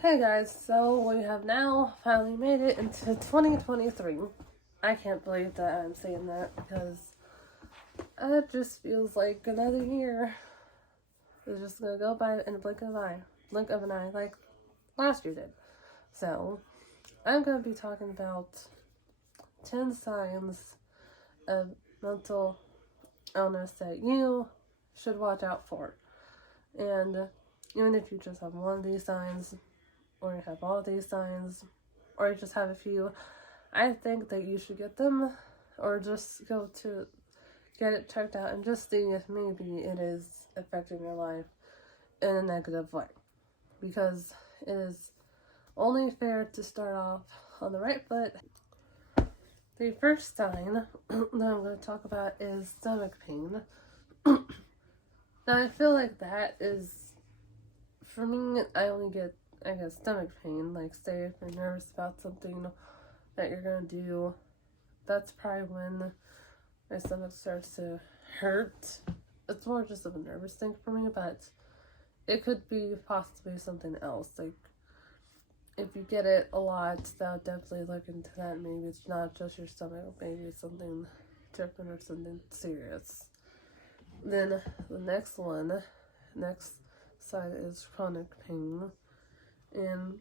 Hey guys, so we have now finally made it into 2023. I can't believe that I'm saying that because it just feels like another year is just gonna go by in a blink of an eye, like last year did. So I'm gonna be talking about 10 signs of mental illness that you should watch out for. And even if you just have one of these signs, or you have all these signs, or you just have a few, I think that you should get them, or just go to get it checked out and just see if maybe it is affecting your life in a negative way. Because it is only fair to start off on the right foot. The first sign that I'm going to talk about is stomach pain. Now, I feel like that is, for me, I only get, stomach pain. Like, say if you're nervous about something that you're going to do, that's probably when my stomach starts to hurt. It's more just of a nervous thing for me, but it could be possibly something else. Like, if you get it a lot, I would definitely look into that. Maybe it's not just your stomach, maybe it's something different or something serious. Then the next side is chronic pain. And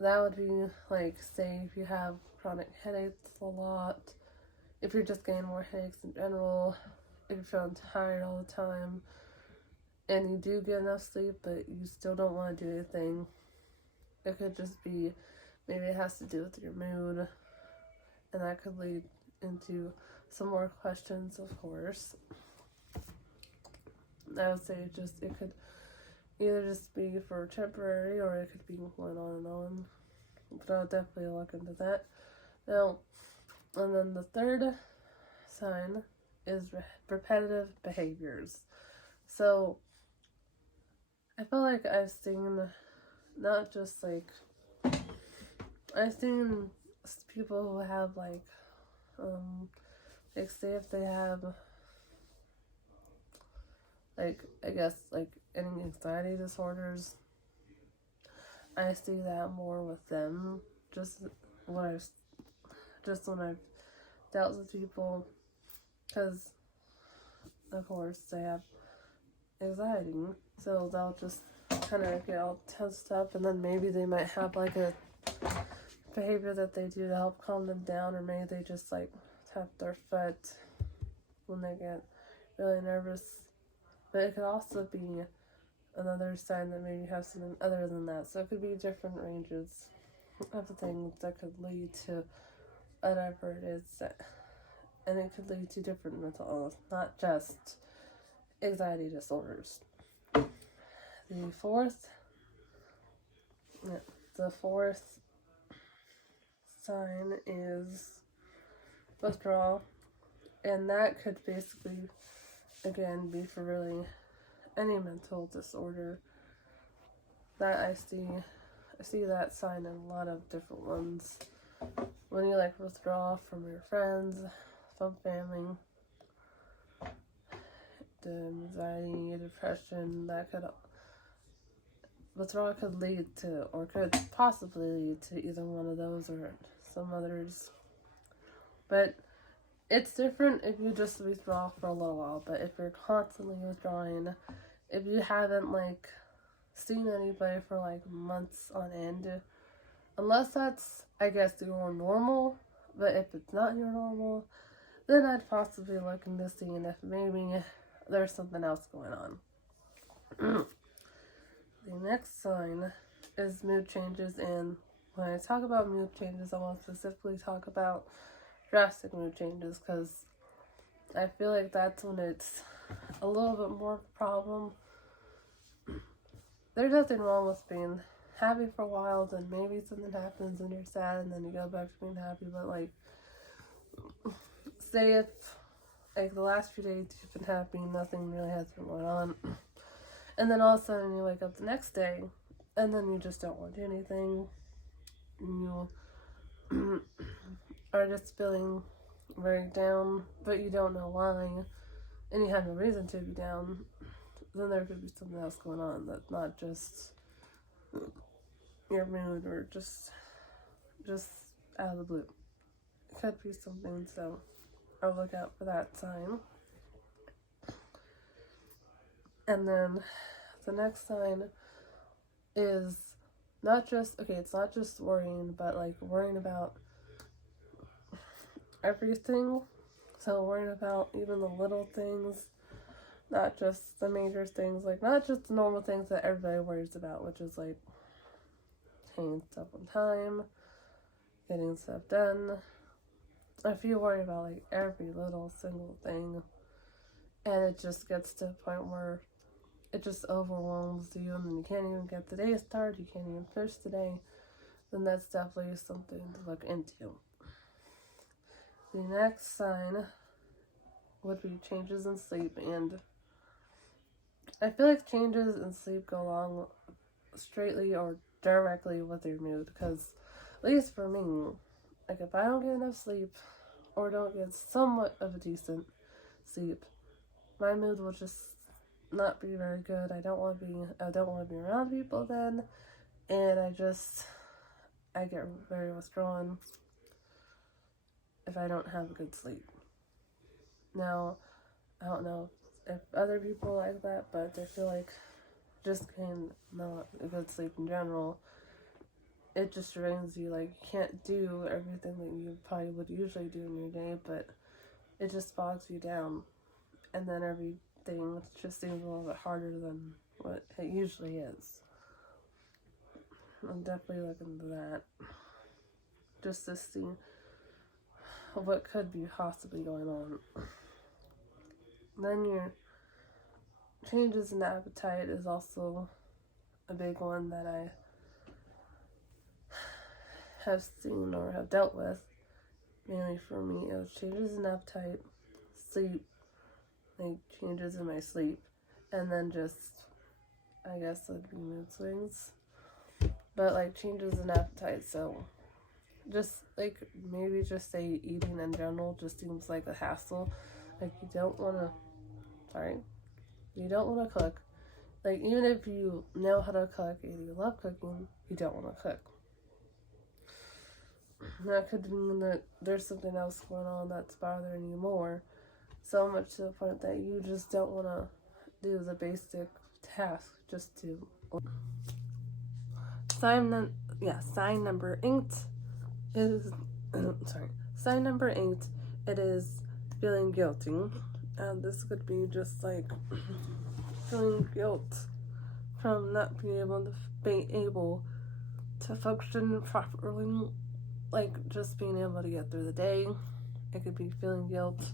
that would be like, say, if you have chronic headaches a lot, if you're just getting more headaches in general, if you're feeling tired all the time, and you do get enough sleep, but you still don't want to do anything. It could just be, maybe it has to do with your mood, and that could lead into some more questions, of course. I would say it could either just be for temporary, or it could be going on and on. But I'll definitely look into that. Now, and then the third sign is repetitive behaviors. So, I feel like I've seen, not just like, I've seen people who have like say if they have like, I guess, like any anxiety disorders, I see that more with them. Just when I've dealt with people, because of course they have anxiety, so they'll just kind of get all tensed up, and then maybe they might have like a behavior that they do to help calm them down, or maybe they just like tap their foot when they get really nervous. But it could also be another sign that maybe you have something other than that. So it could be different ranges of things that could lead to whatever it is, and it could lead to different mental illness, not just anxiety disorders. The fourth sign is withdrawal, and that could basically, again, be for really any mental disorder. That I see that sign in a lot of different ones. When you like withdraw from your friends, from family, the anxiety, depression, withdrawal could lead to, or could possibly lead to, either one of those or some others. But it's different if you just withdraw for a little while. But if you're constantly withdrawing, if you haven't like seen anybody for like months on end, unless that's, I guess, your normal, but if it's not your normal, then I'd possibly look into seeing if maybe there's something else going on. The next sign is mood changes, and when I talk about mood changes, I want to specifically talk about drastic mood changes, because I feel like that's when it's a little bit more of a problem. There's nothing wrong with being happy for a while, then maybe something happens and you're sad, and then you go back to being happy. But like, say if like the last few days you've been happy, nothing really has been going on, and then all of a sudden you wake up the next day and then you just don't want to do anything, you are just feeling very down, but you don't know why, and you have no reason to be down, then there could be something else going on that's not just your mood or just out of the blue. It could be something, so I'll look out for that sign. And then the next sign is not just, okay, it's not just worrying, but like worrying about everything. So worrying about even the little things, not just the major things, like not just the normal things that everybody worries about, which is like paying stuff on time, getting stuff done. If you worry about like every little single thing and it just gets to a point where it just overwhelms you and then you can't even get the day started, you can't even finish the day, then that's definitely something to look into. The next sign would be changes in sleep, and I feel like changes in sleep go along straightly or directly with your mood, because at least for me, like if I don't get enough sleep or don't get somewhat of a decent sleep, my mood will just not be very good. I don't want to be around people then, and I get very withdrawn if I don't have good sleep. Now, I don't know if other people like that, but I feel like just getting not a good sleep in general, it just drains you. Like, you can't do everything that you probably would usually do in your day, but it just bogs you down, and then everything just seems a little bit harder than what it usually is. I'm definitely looking into that, just to see what could be possibly going on. Then your changes in appetite is also a big one that I have seen or have dealt with. Mainly for me, it was changes in appetite, sleep, like changes in my sleep, and then just, I guess it'd be mood swings. But like changes in appetite, so just like maybe just say eating in general just seems like a hassle. Like you don't want to cook. Like even if you know how to cook and you love cooking, you don't want to cook. That could mean that there's something else going on that's bothering you more, so much to the point that you just don't want to do the basic task just to. Sign number 8 is sign number 8. It is feeling guilty, and this could be just like feeling guilt from not being able to function properly, like just being able to get through the day. It could be feeling guilt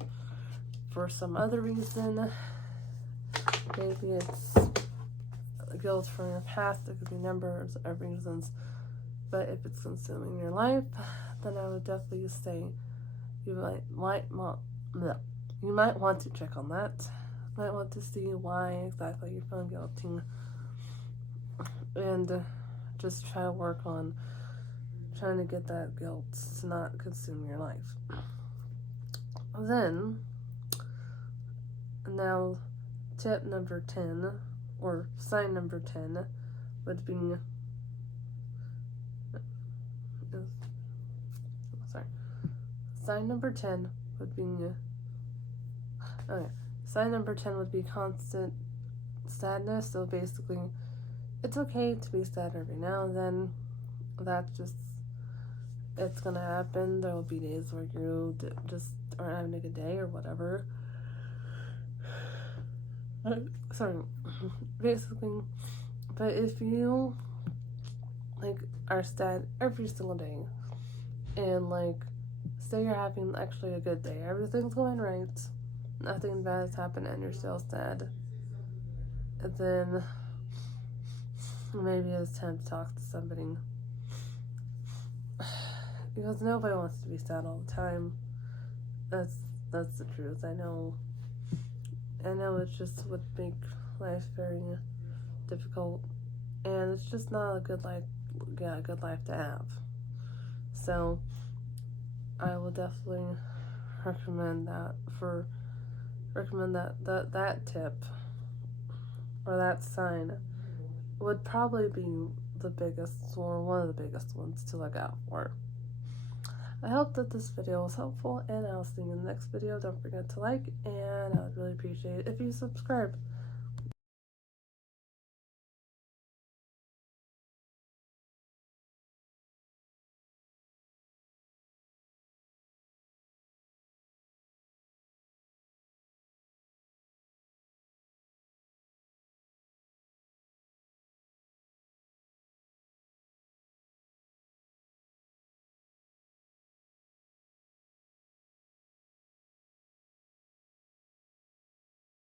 for some other reason. Maybe it's guilt from your past. It could be numbers of reasons. But if it's consuming your life, then I would definitely say you might want to check on that. You might want to see why exactly you're feeling guilty, and just try to work on trying to get that guilt to not consume your life. Then, now, tip number 10, or sign number 10, would be, sign number 10 would be, sign number 10 would be constant sadness. So basically, it's okay to be sad every now and then. It's gonna happen. There will be days where you just aren't having a good day or whatever. Basically, but if you like are sad every single day and like say you're having actually a good day, everything's going right, nothing bad has happened, and you're still sad, and then maybe it's time to talk to somebody, because nobody wants to be sad all the time. That's the truth. I know it just would make life very difficult, and it's just not a good life to have. So I will definitely recommend that tip, or that sign would probably be the biggest, or one of the biggest ones to look out for. I hope that this video was helpful, and I'll see you in the next video. Don't forget to like, and I would really appreciate it if you subscribe.